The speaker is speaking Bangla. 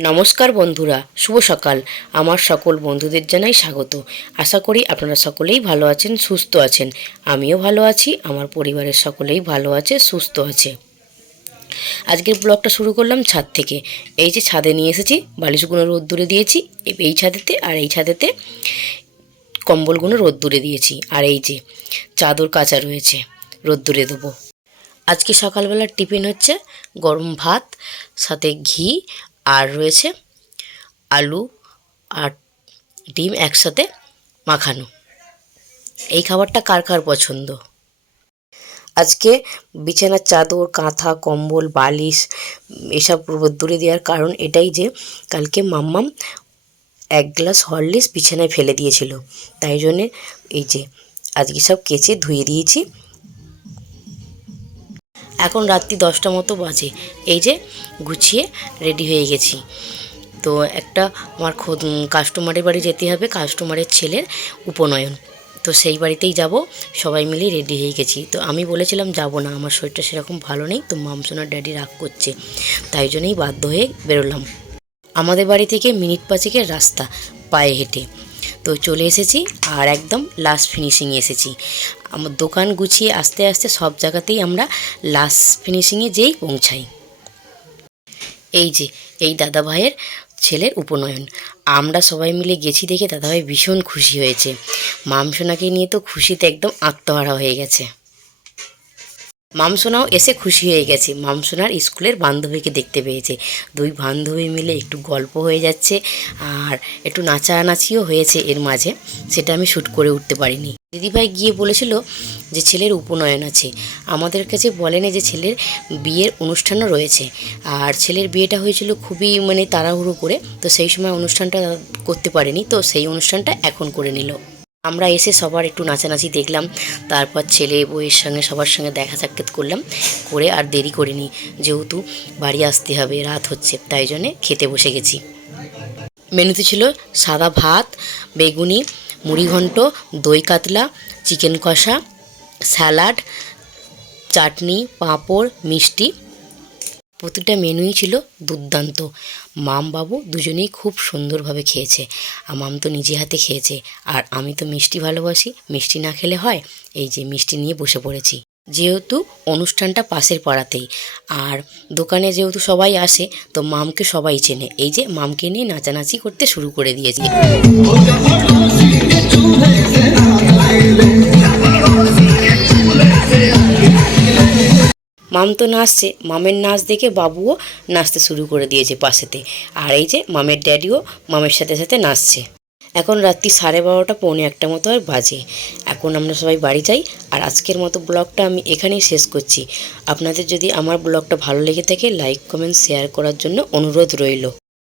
নমস্কার বন্ধুরা, শুভ সকাল। আমার সকল বন্ধুদের জানাই স্বাগত। আশা করি আপনারা সকলেই ভালো আছেন, সুস্থ আছেন। আমিও ভালো আছি, আমার পরিবারের সকলেই ভালো আছে, সুস্থ আছে। আজকের ব্লগটা শুরু করলাম ছাদ থেকে। এই যে ছাদে নিয়ে এসেছি, বালিশগুলো রোদ্দুরে দিয়েছি এই ছাদেতে, আর এই ছাদেতে কম্বলগুলো রোদ্দুরে দিয়েছি। আর এই যে চাদর কাচা রয়েছে, রোদ্দুরে দেবো। আজকে সকালবেলার টিফিন হচ্ছে গরম ভাত, সাথে ঘি, আর রয়েছে আলু আর ডিম একসাথে মাখানো। এই খাবারটা কার কার পছন্দ? আজকে বিছানার চাদর, কাঁথা, কম্বল, বালিশ এসব রোদ্দুরে দেওয়ার কারণ এটাই যে কালকে মাম্মাম 1 গ্লাস হরলিক্স বিছানায় ফেলে দিয়েছিল, তাই জন্যে এই যে আজকে সব কেচে ধুয়ে দিয়েছি। এখন রাত্রি 10টা মতো বাজে। এই যে গুছিয়ে রেডি হয়ে গেছি। তো একটা আমার কাস্টমারের বাড়ি যেতে হবে, কাস্টমারের ছেলের উপনয়ন। তো সেই বাড়িতেই যাব, সবাই মিলেই রেডি হয়ে গেছি। তো আমি বলেছিলাম যাব না, আমার শরীরটা সেরকম ভালো নেই, তো মামসোনার ড্যাডি রাগ করছে, তাই জন্যই বাধ্য হয়ে বেরোলাম। আমাদের বাড়ি থেকে মিনিট 5-এর রাস্তা পায়ে হেঁটে। তো চলে এসেছি, আর একদম লাস্ট ফিনিশিংয়ে এসেছি। আমার দোকান গুছিয়ে আস্তে আস্তে সব জায়গাতেই আমরা লাস্ট ফিনিশিংয়ে যেই পৌঁছাই। এই যে এই দাদাভাইয়ের ছেলের উপনয়ন, আমরা সবাই মিলে গেছি দেখে দাদাভাই ভীষণ খুশি হয়েছে। মামসোনাকে নিয়ে তো খুশিতে একদম আত্মহারা হয়ে গেছে। মামসোনাও এসে খুশি হয়ে গেছে, মামসোনার স্কুলের বান্ধবীকে দেখতে পেয়েছে। দুই বান্ধবী মিলে একটু গল্প হয়ে যাচ্ছে, আর একটু নাচানাচিও হয়েছে এর মাঝে, সেটা আমি শ্যুট করে উঠতে পারিনি। দিদিভাই গিয়ে বলেছিল যে ছেলের উপনয়ন আছে, আমাদের কাছে বলেনি যে ছেলের বিয়ের অনুষ্ঠানও রয়েছে। আর ছেলের বিয়েটা হয়েছিল খুবই তাড়াহুড়ো করে, তো সেই সময় অনুষ্ঠানটা করতে পারেনি, তো সেই অনুষ্ঠানটা এখন করে নিল। আমরা এসে সবার একটু নাচানাচি দেখলাম, তারপর ছেলে বউয়ের সঙ্গে সবার সঙ্গে দেখা সাক্ষাৎ করলাম, করে আর দেরি করিনি, যেহেতু বাড়ি আসতে হবে, রাত হচ্ছে, তাই জন্যে খেতে বসে গেছি। মেনুতে ছিল সাদা ভাত, বেগুনি, মুড়িঘণ্ট, দই কাতলা, চিকেন কষা, স্যালাড, চাটনি, পাঁপড়, মিষ্টি। প্রতিটা মেনুই ছিল দুর্দান্ত। মাম বাবু দুজনেই খুব সুন্দরভাবে খেয়েছে, আর মাম তো নিজে হাতে খেয়েছে, আর আমি তো মিষ্টি ভালোবাসি, মিষ্টি না খেলে হয়। এই যে মিষ্টি নিয়ে বসে পড়েছি, যেহেতু অনুষ্ঠানটা পাশের পাড়াতেই, আর দোকানে যেহেতু সবাই আসে, তো মামকে সবাই চেনে। এই যে মামকে নিয়ে নাচানাচি করতে শুরু করে দিয়েছি। মাম তো নাচছে, মামের নাচ দেখে বাবুও নাচতে শুরু করে দিয়েছে পাশেতে। আর এই যে মামের ড্যাডিও মামের সাথে সাথে নাচছে। এখন রাত্রি 12:30 পৌনে 1টা মতো আর বাজে। এখন আমরা সবাই বাড়ি যাই, আর আজকের মতো ব্লগটা আমি এখানেই শেষ করছি। আপনাদের যদি আমার ব্লগটা ভালো লেগে থাকে, লাইক, কমেন্ট, শেয়ার করার জন্য অনুরোধ রইল।